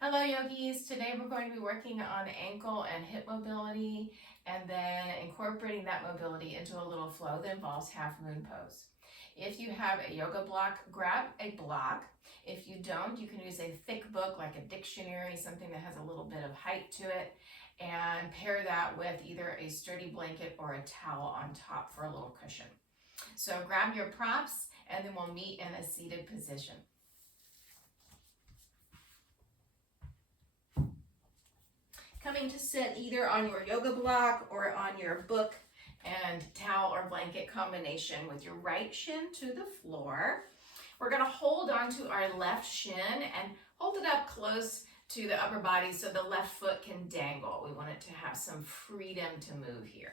Hello yogis, today we're going to be working on ankle and hip mobility and then incorporating that mobility into a little flow that involves half moon pose. If you have a yoga block, grab a block. If you don't, you can use a thick book like a dictionary, something that has a little bit of height to it, and pair that with either a sturdy blanket or a towel on top for a little cushion. So grab your props and then we'll meet in a seated position. Coming to sit either on your yoga block or on your book and towel or blanket combination with your right shin to the floor. We're going to hold onto our left shin and hold it up close to the upper body so the left foot can dangle. We want it to have some freedom to move here.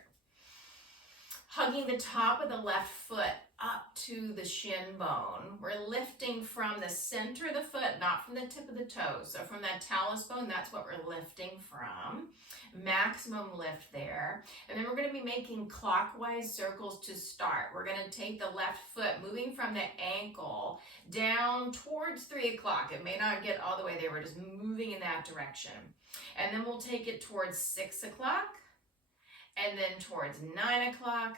Hugging the top of the left foot up to the shin bone. We're lifting from the center of the foot, not from the tip of the toes. So from that talus bone, that's what we're lifting from. Maximum lift there. And then we're going to be making clockwise circles to start. We're going to take the left foot, moving from the ankle down towards 3 o'clock. It may not get all the way there. We're just moving in that direction. And then we'll take it towards 6 o'clock. And then towards 9 o'clock,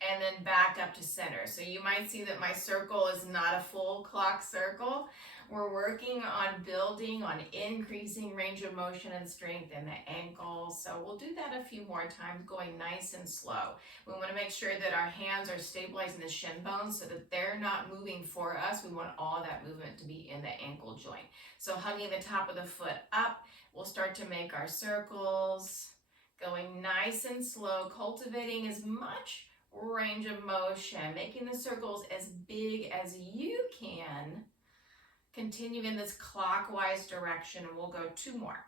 and then back up to center. So you might see that my circle is not a full clock circle. We're working on building, on increasing range of motion and strength in the ankles. So we'll do that a few more times, going nice and slow. We want to make sure that our hands are stabilizing the shin bones so that they're not moving for us. We want all that movement to be in the ankle joint. So hugging the top of the foot up, we'll start to make our circles. Going nice and slow, cultivating as much range of motion, making the circles as big as you can. Continue in this clockwise direction, and we'll go 2 more.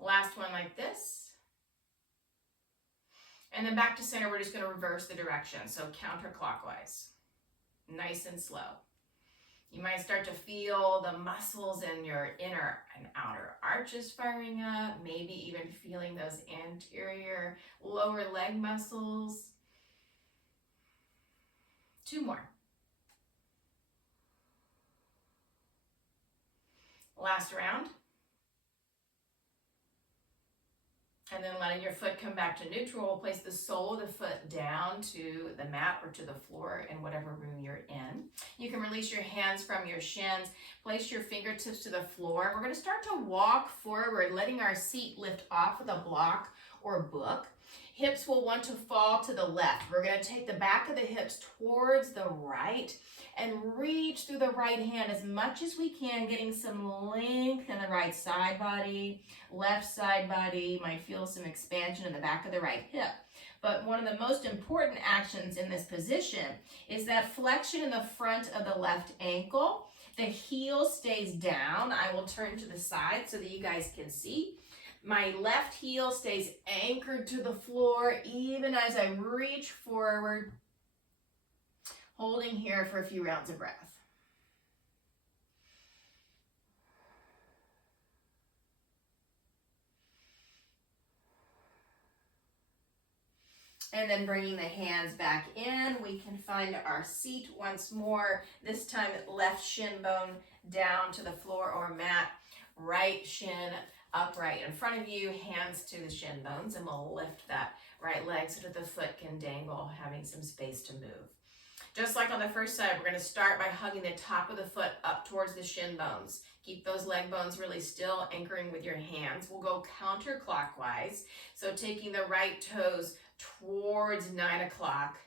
Last one like this. And then back to center, we're just going to reverse the direction, so counterclockwise. Nice and slow. You might start to feel the muscles in your inner and outer arches firing up, maybe even feeling those anterior lower leg muscles. 2 more. Last round. And then letting your foot come back to neutral, we'll place the sole of the foot down to the mat or to the floor in whatever room you're in. You can release your hands from your shins, place your fingertips to the floor. We're going to start to walk forward, letting our seat lift off of the block or book. Hips will want to fall to the left. We're going to take the back of the hips towards the right and reach through the right hand as much as we can, getting some length in the right side body, left side body. You might feel some expansion in the back of the right hip. But one of the most important actions in this position is that flexion in the front of the left ankle. The heel stays down. I will turn to the side so that you guys can see. My left heel stays anchored to the floor even as I reach forward, holding here for a few rounds of breath. And then bringing the hands back in, we can find our seat once more. This time left shin bone down to the floor or mat, right shin upright in front of you, hands to the shin bones, and we'll lift that right leg so that the foot can dangle, having some space to move. Just like on the first side, we're going to start by hugging the top of the foot up towards the shin bones. Keep those leg bones really still, anchoring with your hands. We'll go counterclockwise, so taking the right toes towards 9 o'clock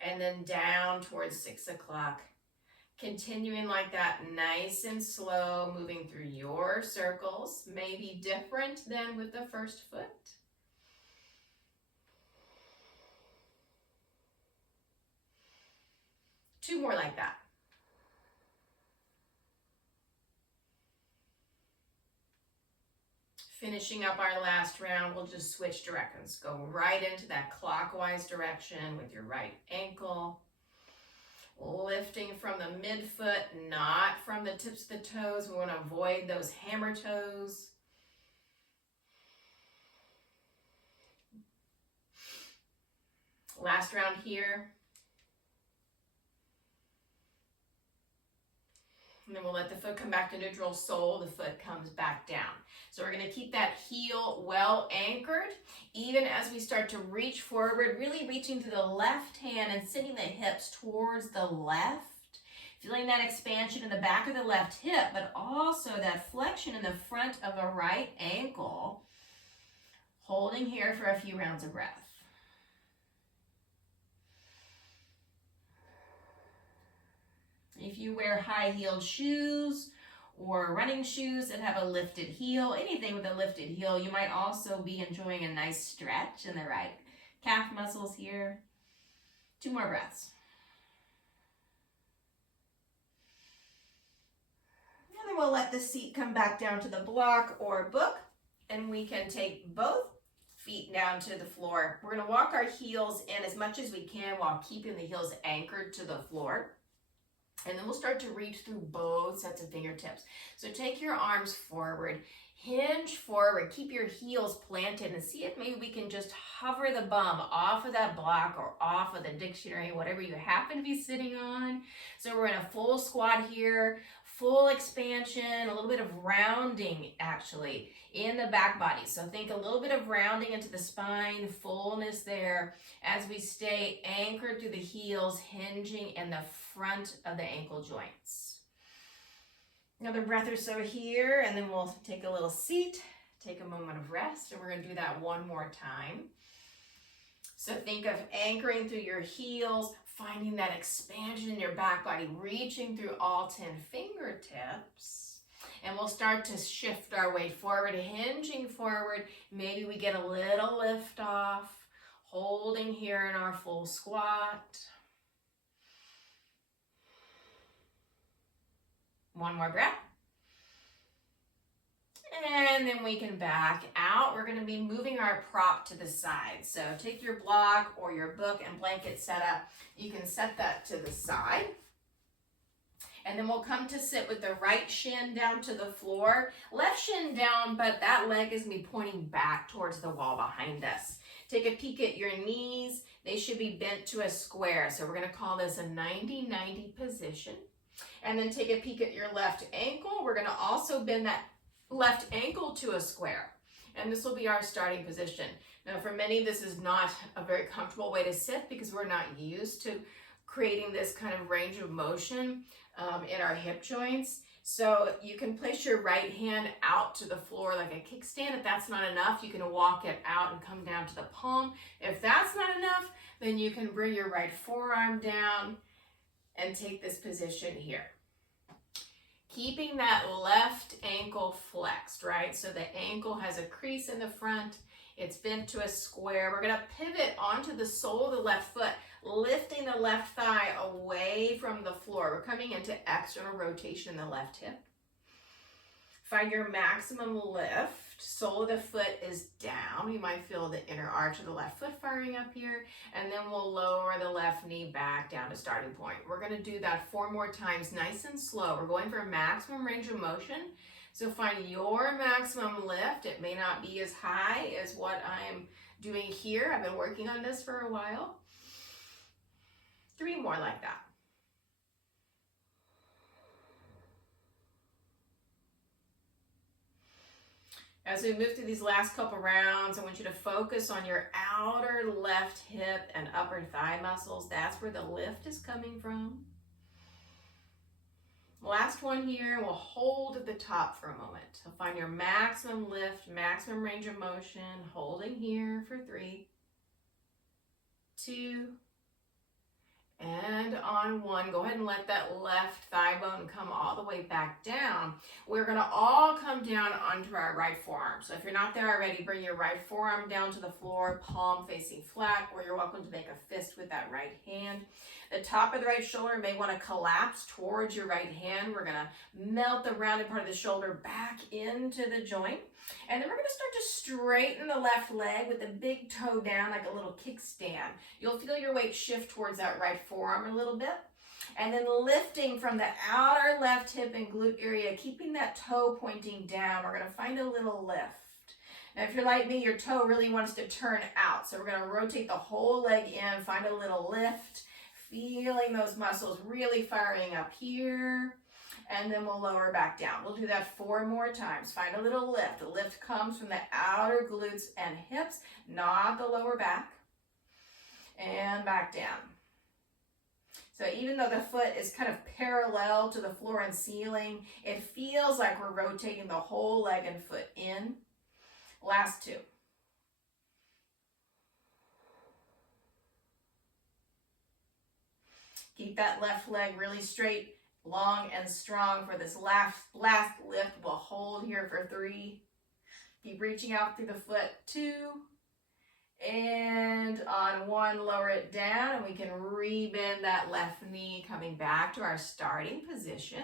and then down towards 6 o'clock. Continuing like that, nice and slow, moving through your circles, maybe different than with the first foot. 2 more like that. Finishing up our last round, we'll just switch directions. Go right into that clockwise direction with your right ankle. Lifting from the midfoot, not from the tips of the toes. We want to avoid those hammer toes. Last round here. And then we'll let the foot come back to neutral, sole, the foot comes back down. So we're gonna keep that heel well anchored, even as we start to reach forward, really reaching through the left hand and sending the hips towards the left. Feeling that expansion in the back of the left hip, but also that flexion in the front of the right ankle. Holding here for a few rounds of breath. If you wear high-heeled shoes or running shoes that have a lifted heel, anything with a lifted heel, you might also be enjoying a nice stretch in the right calf muscles here. 2 more breaths. And then we'll let the seat come back down to the block or book, and we can take both feet down to the floor. We're going to walk our heels in as much as we can while keeping the heels anchored to the floor. And then we'll start to reach through both sets of fingertips. So take your arms forward, hinge forward, keep your heels planted, and see if maybe we can just hover the bum off of that block or off of the dictionary, whatever you happen to be sitting on. So we're in a full squat here, full expansion, a little bit of rounding actually in the back body. So think a little bit of rounding into the spine, fullness there as we stay anchored through the heels, hinging in the front of the ankle joints. Another breath or so here, and then we'll take a little seat, take a moment of rest, and we're going to do that one more time. So think of anchoring through your heels, finding that expansion in your back body, reaching through all 10 fingertips. And we'll start to shift our weight forward, hinging forward. Maybe we get a little lift off, holding here in our full squat. One more breath. And then we can back out. We're going to be moving our prop to the side. So take your block or your book and blanket setup. You can set that to the side. And then we'll come to sit with the right shin down to the floor. Left shin down, but that leg is going to be pointing back towards the wall behind us. Take a peek at your knees. They should be bent to a square. So we're going to call this a 90-90 position. And then take a peek at your left ankle. We're going to also bend that left ankle to a square. And this will be our starting position. Now for many, this is not a very comfortable way to sit because we're not used to creating this kind of range of motion in our hip joints. So you can place your right hand out to the floor like a kickstand. If that's not enough, you can walk it out and come down to the palm. If that's not enough, then you can bring your right forearm down and take this position here. Keeping that left ankle flexed, right? So the ankle has a crease in the front. It's bent to a square. We're going to pivot onto the sole of the left foot, lifting the left thigh away from the floor. We're coming into external rotation in the left hip. Find your maximum lift. Sole of the foot is down. You might feel the inner arch of the left foot firing up here. And then we'll lower the left knee back down to starting point. We're going to do that 4 more times, nice and slow. We're going for a maximum range of motion. So find your maximum lift. It may not be as high as what I'm doing here. I've been working on this for a while. 3 more like that. As we move through these last couple rounds, I want you to focus on your outer left hip and upper thigh muscles. That's where the lift is coming from. Last one here, we'll hold at the top for a moment. So find your maximum lift, maximum range of motion, holding here for 3, 2, and on 1. Go ahead and let that left thigh bone come all the way back down. We're going to all come down onto our right forearm. So if you're not there already, bring your right forearm down to the floor, palm facing flat, or you're welcome to make a fist with that right hand. The top of the right shoulder may want to collapse towards your right hand. We're going to melt the rounded part of the shoulder back into the joint. And then we're going to start to straighten the left leg with the big toe down like a little kickstand. You'll feel your weight shift towards that right forearm a little bit. And then lifting from the outer left hip and glute area, keeping that toe pointing down. We're going to find a little lift. Now, if you're like me, your toe really wants to turn out. So we're going to rotate the whole leg in, find a little lift, feeling those muscles really firing up here. and then we'll lower back down. We'll do that 4 more times. Find a little lift. The lift comes from the outer glutes and hips, not the lower back. And back down. So even though the foot is kind of parallel to the floor and ceiling, it feels like we're rotating the whole leg and foot in. Last 2. Keep that left leg really straight, long and strong for this last lift. We'll hold here for 3. Keep reaching out through the foot. 2. And on 1, lower it down, and we can rebend that left knee, coming back to our starting position.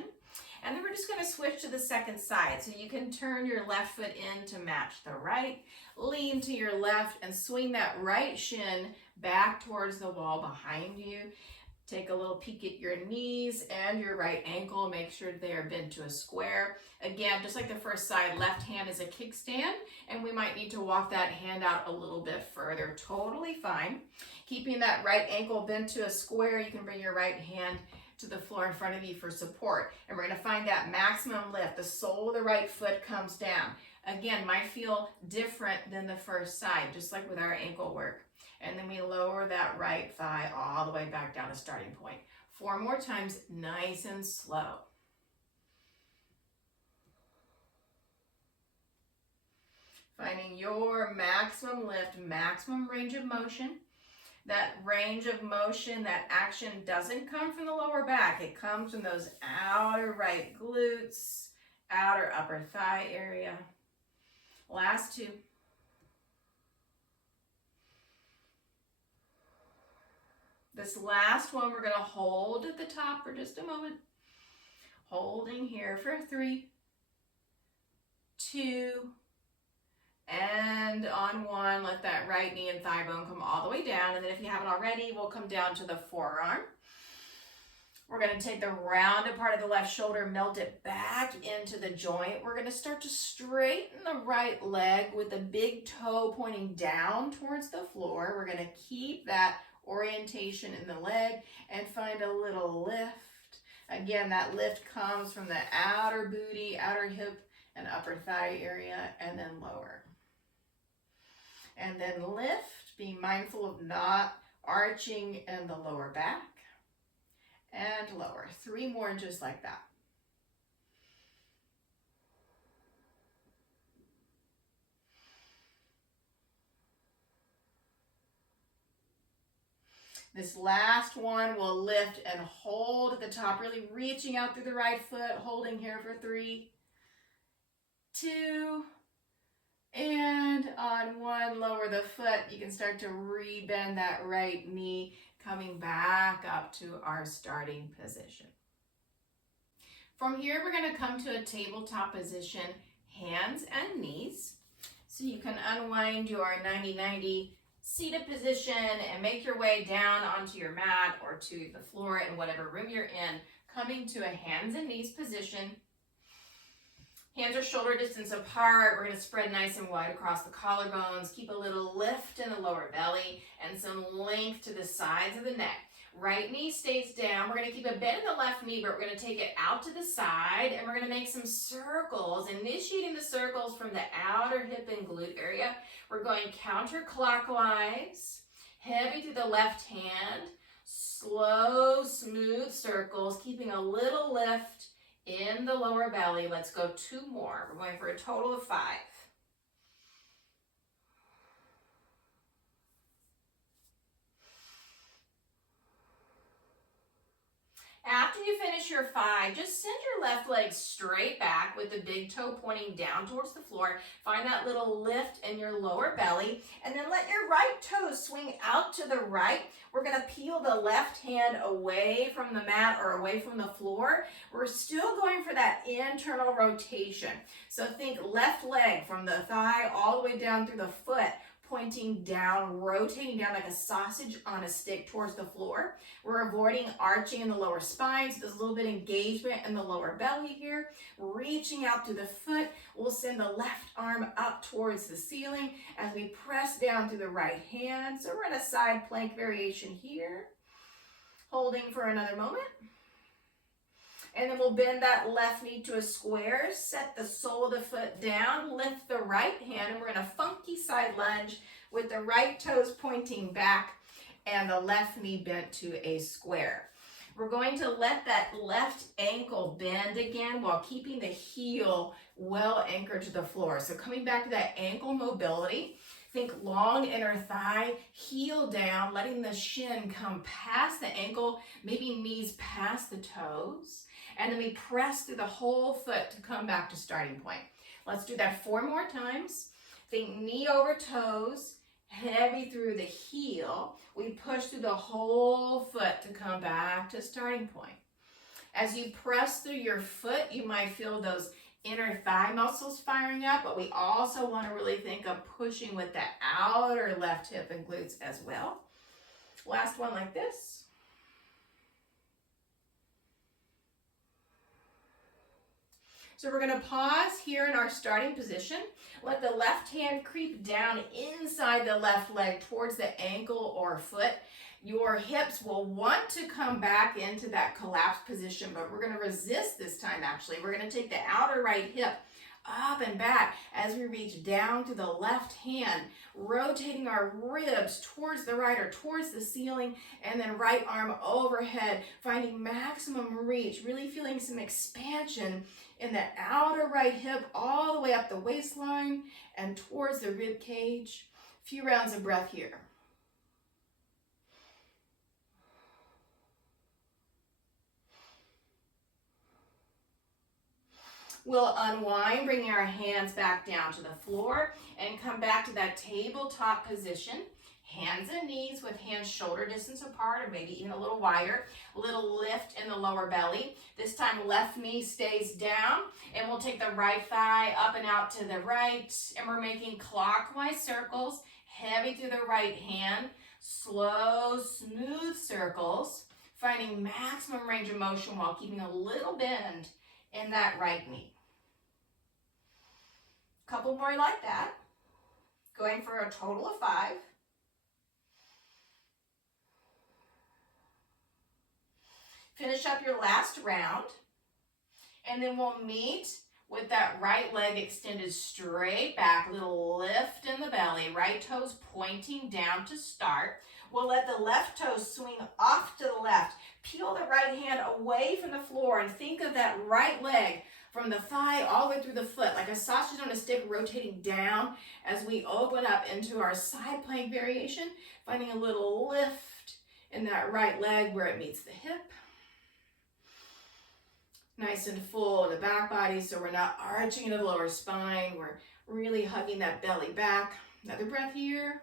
And then we're just going to switch to the second side. So you can turn your left foot in to match the right, lean to your left, and swing that right shin back towards the wall behind you. Take a little peek at your knees and your right ankle. Make sure they are bent to a square. Again, just like the first side, left hand is a kickstand, and we might need to walk that hand out a little bit further. Totally fine. Keeping that right ankle bent to a square, you can bring your right hand to the floor in front of you for support. And we're going to find that maximum lift. The sole of the right foot comes down. Again, might feel different than the first side, just like with our ankle work. And then we lower that right thigh all the way back down to starting point. 4 more times, nice and slow. Finding your maximum lift, maximum range of motion. That range of motion, that action doesn't come from the lower back. It comes from those outer right glutes, outer upper thigh area. Last 2. This last one, we're going to hold at the top for just a moment. Holding here for 3, 2, and on 1, let that right knee and thigh bone come all the way down. And then if you haven't already, we'll come down to the forearm. We're going to take the rounded part of the left shoulder, melt it back into the joint. We're going to start to straighten the right leg with the big toe pointing down towards the floor. We're going to keep that orientation in the leg and find a little lift. Again, that lift comes from the outer booty, outer hip, and upper thigh area, and then lower. And then lift, being mindful of not arching in the lower back, and lower. 3 more just like that. This last one will lift and hold at the top, really reaching out through the right foot, holding here for 3, 2, and on 1, lower the foot. You can start to rebend that right knee, coming back up to our starting position. From here, we're going to come to a tabletop position, hands and knees. So you can unwind your 90-90 seated position and make your way down onto your mat or to the floor in whatever room you're in, coming to a hands and knees position. Hands are shoulder distance apart. We're going to spread nice and wide across the collarbones. Keep a little lift in the lower belly and some length to the sides of the neck. Right knee stays down. We're going to keep a bend in the left knee, but we're going to take it out to the side, and we're going to make some circles, initiating the circles from the outer hip and glute area. We're going counterclockwise, heavy through the left hand, slow, smooth circles, keeping a little lift in the lower belly. Let's go 2 more. We're going for a total of 5. After you finish your 5, just send your left leg straight back with the big toe pointing down towards the floor. Find that little lift in your lower belly, and then let your right toe swing out to the right. We're going to peel the left hand away from the mat or away from the floor. We're still going for that internal rotation. So think left leg from the thigh all the way down through the foot, pointing down, rotating down like a sausage on a stick towards the floor. We're avoiding arching in the lower spine, so there's a little bit of engagement in the lower belly here. Reaching out through the foot, we'll send the left arm up towards the ceiling as we press down through the right hand. So we're in a side plank variation here. Holding for another moment. And then we'll bend that left knee to a square, set the sole of the foot down, lift the right hand, and we're in a funky side lunge with the right toes pointing back and the left knee bent to a square. We're going to let that left ankle bend again while keeping the heel well anchored to the floor. So coming back to that ankle mobility, think long inner thigh, heel down, letting the shin come past the ankle, maybe knees past the toes. And then we press through the whole foot to come back to starting point. Let's do that 4 more times. Think knee over toes, heavy through the heel. We push through the whole foot to come back to starting point. As you press through your foot, you might feel those inner thigh muscles firing up, but we also want to really think of pushing with the outer left hip and glutes as well. Last one like this. So we're going to pause here in our starting position. Let the left hand creep down inside the left leg towards the ankle or foot. Your hips will want to come back into that collapsed position, but we're going to resist this time actually. We're going to take the outer right hip up and back as we reach down to the left hand, rotating our ribs towards the right or towards the ceiling, and then right arm overhead, finding maximum reach, really feeling some expansion in the outer right hip all the way up the waistline and towards the rib cage. A few rounds of breath here. We'll unwind, bringing our hands back down to the floor and come back to that tabletop position. Hands and knees with hands shoulder distance apart or maybe even a little wider. A little lift in the lower belly. This time left knee stays down and we'll take the right thigh up and out to the right and we're making clockwise circles, heavy through the right hand, slow, smooth circles, finding maximum range of motion while keeping a little bend in that right knee. Couple more like that. Going for a total of 5. Finish up your last round, and then we'll meet with that right leg extended straight back, little lift in the belly, right toes pointing down to start. We'll let the left toes swing off to the left. Peel the right hand away from the floor and think of that right leg from the thigh all the way through the foot, like a sausage on a stick rotating down as we open up into our side plank variation, finding a little lift in that right leg where it meets the hip. Nice and full in the back body, so we're not arching into the lower spine. We're really hugging that belly back. Another breath here.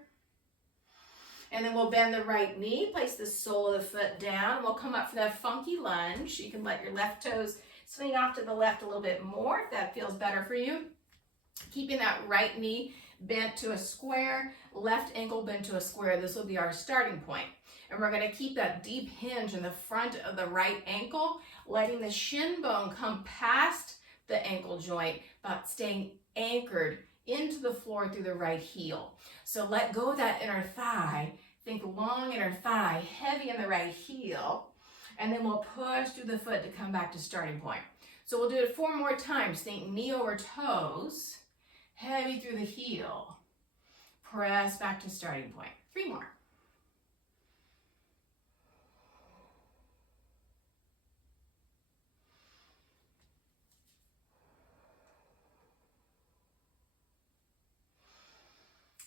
And then we'll bend the right knee, place the sole of the foot down. We'll come up for that funky lunge. You can let your left toes swing off to the left a little bit more if that feels better for you. Keeping that right knee bent to a square, left ankle bent to a square. This will be our starting point. And we're going to keep that deep hinge in the front of the right ankle, letting the shin bone come past the ankle joint, but staying anchored into the floor through the right heel. So let go of that inner thigh. Think long inner thigh, heavy in the right heel. And then we'll push through the foot to come back to starting point. So we'll do it 4 more times. Think knee over toes, heavy through the heel. Press back to starting point. 3 more.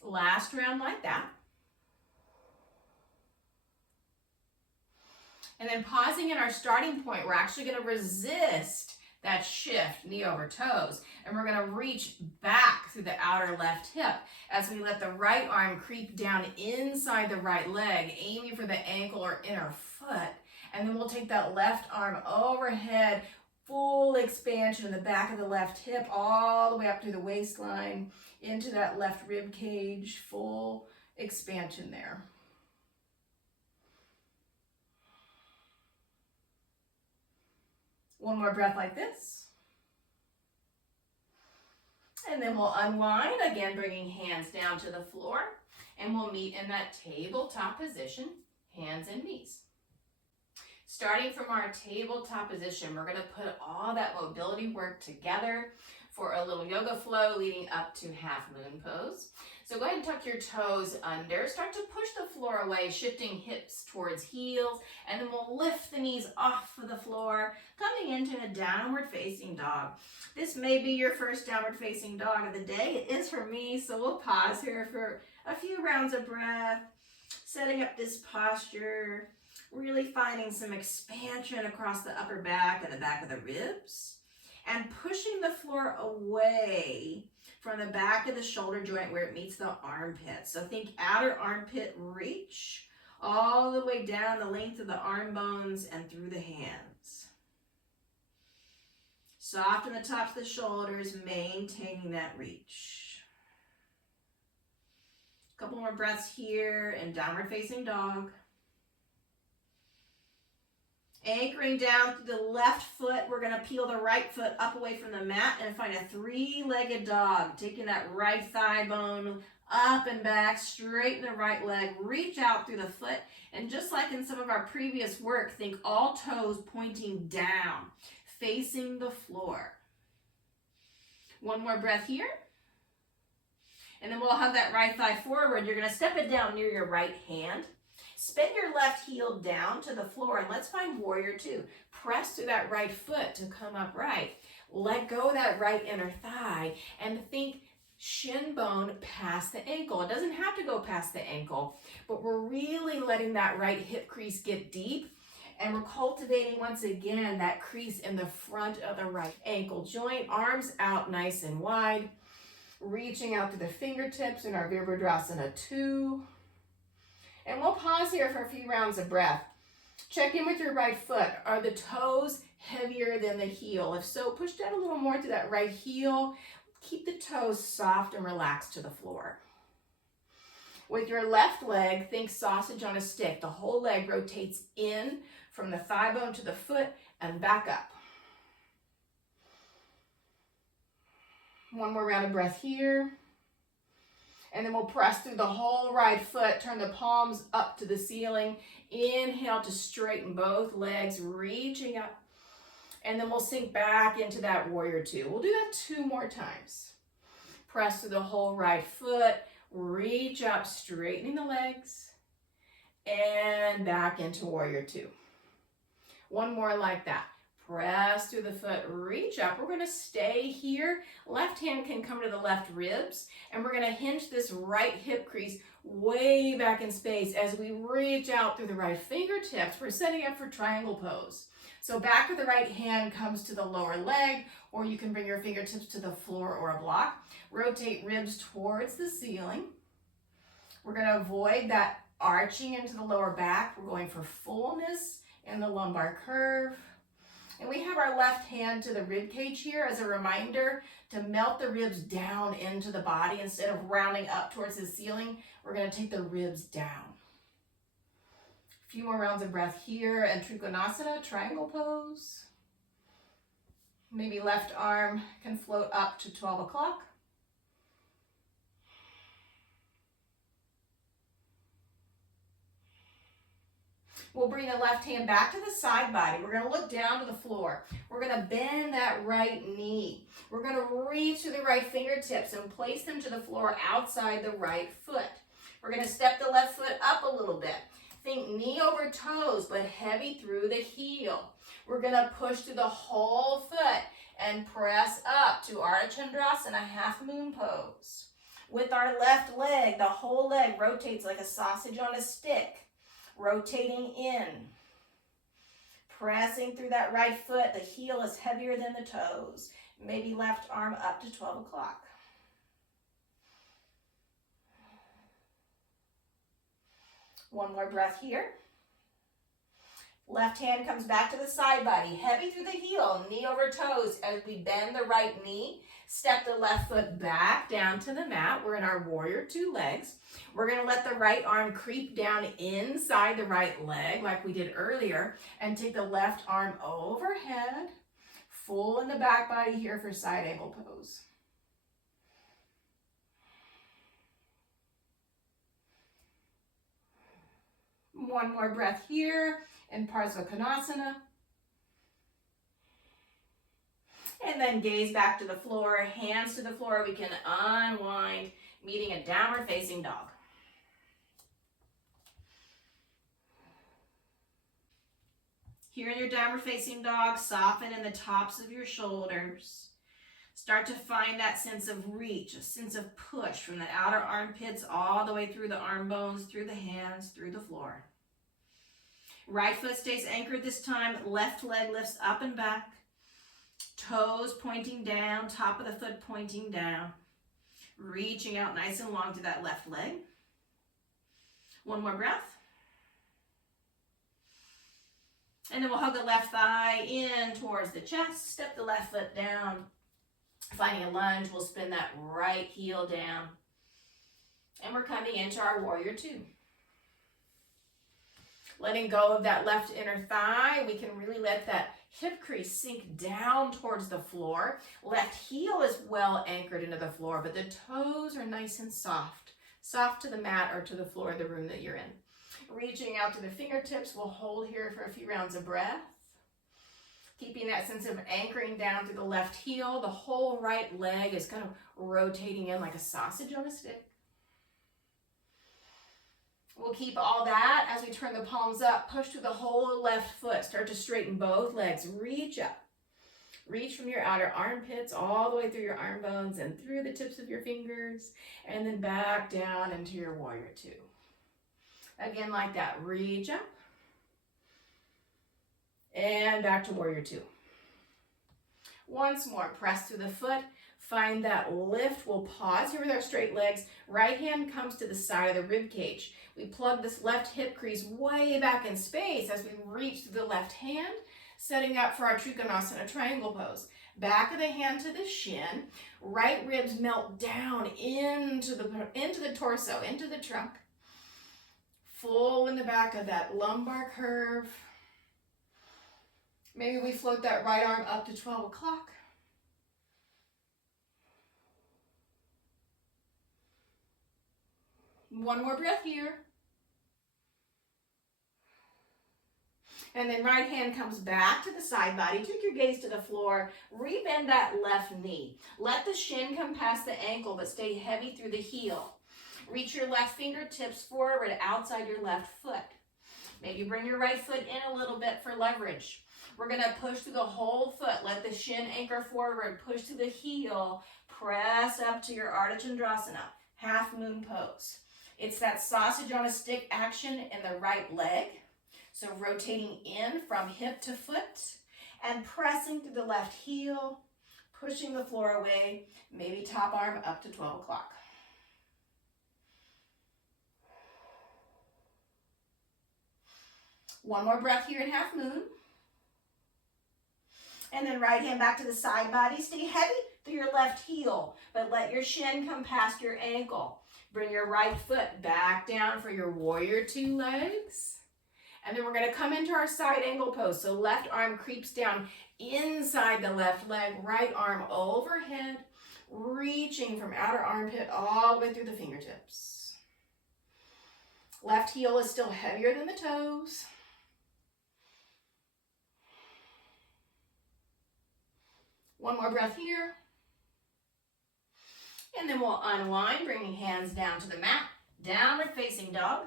Last round like that. And then pausing in our starting point, we're actually going to resist that shift, knee over toes. And we're going to reach back through the outer left hip as we let the right arm creep down inside the right leg, aiming for the ankle or inner foot. And then we'll take that left arm overhead, full expansion in the back of the left hip, all the way up through the waistline, into that left rib cage, full expansion there. One more breath like this. And then we'll unwind, again bringing hands down to the floor, and we'll meet in that tabletop position, hands and knees. Starting from our tabletop position, we're gonna put all that mobility work together for a little yoga flow leading up to half moon pose. So go ahead and tuck your toes under. Start to push the floor away, shifting hips towards heels, and then we'll lift the knees off of the floor, coming into a downward facing dog. This may be your first downward facing dog of the day. It is for me, so we'll pause here for a few rounds of breath, setting up this posture, really finding some expansion across the upper back and the back of the ribs, and pushing the floor away from the back of the shoulder joint where it meets the armpit. So think outer armpit reach all the way down the length of the arm bones and through the hands. Soften the tops of the shoulders, maintaining that reach. A couple more breaths here in downward facing dog. Anchoring down through the left foot, we're going to peel the right foot up away from the mat and find a three-legged dog. Taking that right thigh bone up and back, straighten the right leg, reach out through the foot, and just like in some of our previous work, think all toes pointing down, facing the floor. One more breath here. And then we'll have that right thigh forward. You're going to step it down near your right hand. Spin your left heel down to the floor, and let's find warrior two. Press through that right foot to come upright. Let go of that right inner thigh and think shin bone past the ankle. It doesn't have to go past the ankle, but we're really letting that right hip crease get deep, and we're cultivating once again that crease in the front of the right ankle joint. Arms out nice and wide, reaching out to the fingertips in our Virabhadrasana 2. And we'll pause here for a few rounds of breath. Check in with your right foot. Are the toes heavier than the heel? If so, push down a little more to that right heel. Keep the toes soft and relaxed to the floor. With your left leg, think sausage on a stick. The whole leg rotates in from the thigh bone to the foot and back up. One more round of breath here. And then we'll press through the whole right foot, turn the palms up to the ceiling. Inhale to straighten both legs, reaching up. And then we'll sink back into that warrior two. We'll do that 2 more times. Press through the whole right foot, reach up, straightening the legs, and back into warrior two. One more like that. Press through the foot, reach up. We're going to stay here. Left hand can come to the left ribs, and we're going to hinge this right hip crease way back in space as we reach out through the right fingertips. We're setting up for triangle pose. So back of the right hand comes to the lower leg, or you can bring your fingertips to the floor or a block. Rotate ribs towards the ceiling. We're going to avoid that arching into the lower back. We're going for fullness in the lumbar curve. And we have our left hand to the rib cage here as a reminder to melt the ribs down into the body. Instead of rounding up towards the ceiling, we're going to take the ribs down. A few more rounds of breath here, and Trikonasana, triangle pose. Maybe left arm can float up to 12 o'clock. We'll bring the left hand back to the side body. We're going to look down to the floor. We're going to bend that right knee. We're going to reach to the right fingertips and place them to the floor outside the right foot. We're going to step the left foot up a little bit. Think knee over toes, but heavy through the heel. We're going to push through the whole foot and press up to Ardha Chandrasana, half moon pose. With our left leg, the whole leg rotates like a sausage on a stick. Rotating in, pressing through that right foot. The heel is heavier than the toes. Maybe left arm up to 12 o'clock. One more breath here. Left hand comes back to the side body, heavy through the heel, knee over toes as we bend the right knee. Step the left foot back down to the mat. We're in our warrior two legs. We're going to let the right arm creep down inside the right leg like we did earlier, and take the left arm overhead, full in the back body here for side angle pose. One more breath here in Parsvakonasana. And then gaze back to the floor, hands to the floor. We can unwind, meeting a downward facing dog. Here in your downward facing dog, soften in the tops of your shoulders. Start to find that sense of reach, a sense of push from the outer armpits all the way through the arm bones, through the hands, through the floor. Right foot stays anchored this time. Left leg lifts up and back. Toes pointing down, top of the foot pointing down. Reaching out nice and long to that left leg. One more breath. And then we'll hug the left thigh in towards the chest. Step the left foot down. Finding a lunge, we'll spin that right heel down. And we're coming into our warrior two. Letting go of that left inner thigh, we can really let that hip crease sink down towards the floor. Left heel is well anchored into the floor, but the toes are nice and soft. Soft to the mat or to the floor of the room that you're in. Reaching out to the fingertips, we'll hold here for a few rounds of breath. Keeping that sense of anchoring down through the left heel. The whole right leg is kind of rotating in like a sausage on a stick. We'll keep all that as we turn the palms up. Push through the whole left foot. Start to straighten both legs. Reach up. Reach from your outer armpits all the way through your arm bones and through the tips of your fingers. And then back down into your warrior two. Again, like that. Reach up. And back to warrior two. Once more, press through the foot. Find that lift. We'll pause here with our straight legs. Right hand comes to the side of the rib cage. We plug this left hip crease way back in space as we reach through the left hand, setting up for our Trikonasana triangle pose. Back of the hand to the shin. Right ribs melt down into the torso, into the trunk. Full in the back of that lumbar curve. Maybe we float that right arm up to 12 o'clock. One more breath here. And then right hand comes back to the side body. Take your gaze to the floor. Rebend that left knee. Let the shin come past the ankle, but stay heavy through the heel. Reach your left fingertips forward outside your left foot. Maybe bring your right foot in a little bit for leverage. We're going to push through the whole foot. Let the shin anchor forward. Push through the heel. Press up to your Ardha Chandrasana, half moon pose. It's that sausage on a stick action in the right leg. So rotating in from hip to foot and pressing through the left heel, pushing the floor away, maybe top arm up to 12 o'clock. One more breath here in half moon. And then right hand back to the side body. Stay heavy through your left heel, but let your shin come past your ankle. Bring your right foot back down for your warrior two legs. And then we're going to come into our side angle pose. So left arm creeps down inside the left leg, right arm overhead, reaching from outer armpit all the way through the fingertips. Left heel is still heavier than the toes. One more breath here. And then we'll unwind, bringing hands down to the mat. Downward facing dog.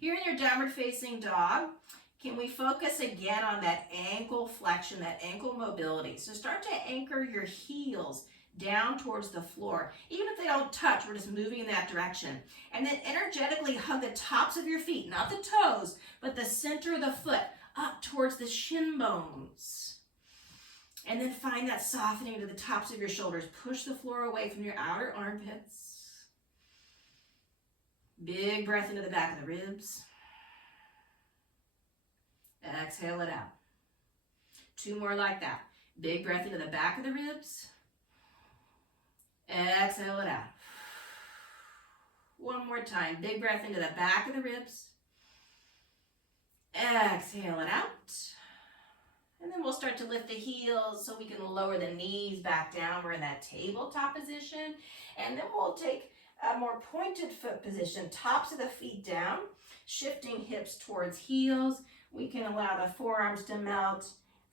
Here in your downward facing dog, can we focus again on that ankle flexion, that ankle mobility? So start to anchor your heels down towards the floor. Even if they don't touch, we're just moving in that direction. And then energetically hug the tops of your feet, not the toes, but the center of the foot up towards the shin bones. And then find that softening to the tops of your shoulders. Push the floor away from your outer armpits. Big breath into the back of the ribs. Exhale it out. Two more like that. Big breath into the back of the ribs. Exhale it out. One more time. Big breath into the back of the ribs. Exhale it out. And then we'll start to lift the heels so we can lower the knees back down. We're in that tabletop position. And then we'll take a more pointed foot position, tops of the feet down, shifting hips towards heels. We can allow the forearms to melt,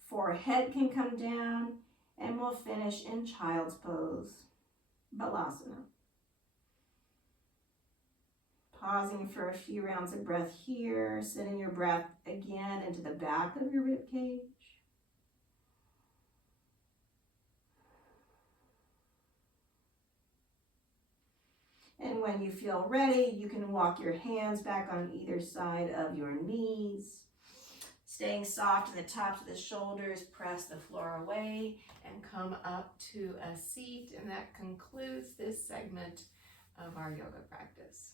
forehead can come down, and we'll finish in child's pose, Balasana. Pausing for a few rounds of breath here, sending your breath again into the back of your rib cage. And when you feel ready, you can walk your hands back on either side of your knees. Staying soft in the tops of the shoulders, press the floor away and come up to a seat. And that concludes this segment of our yoga practice.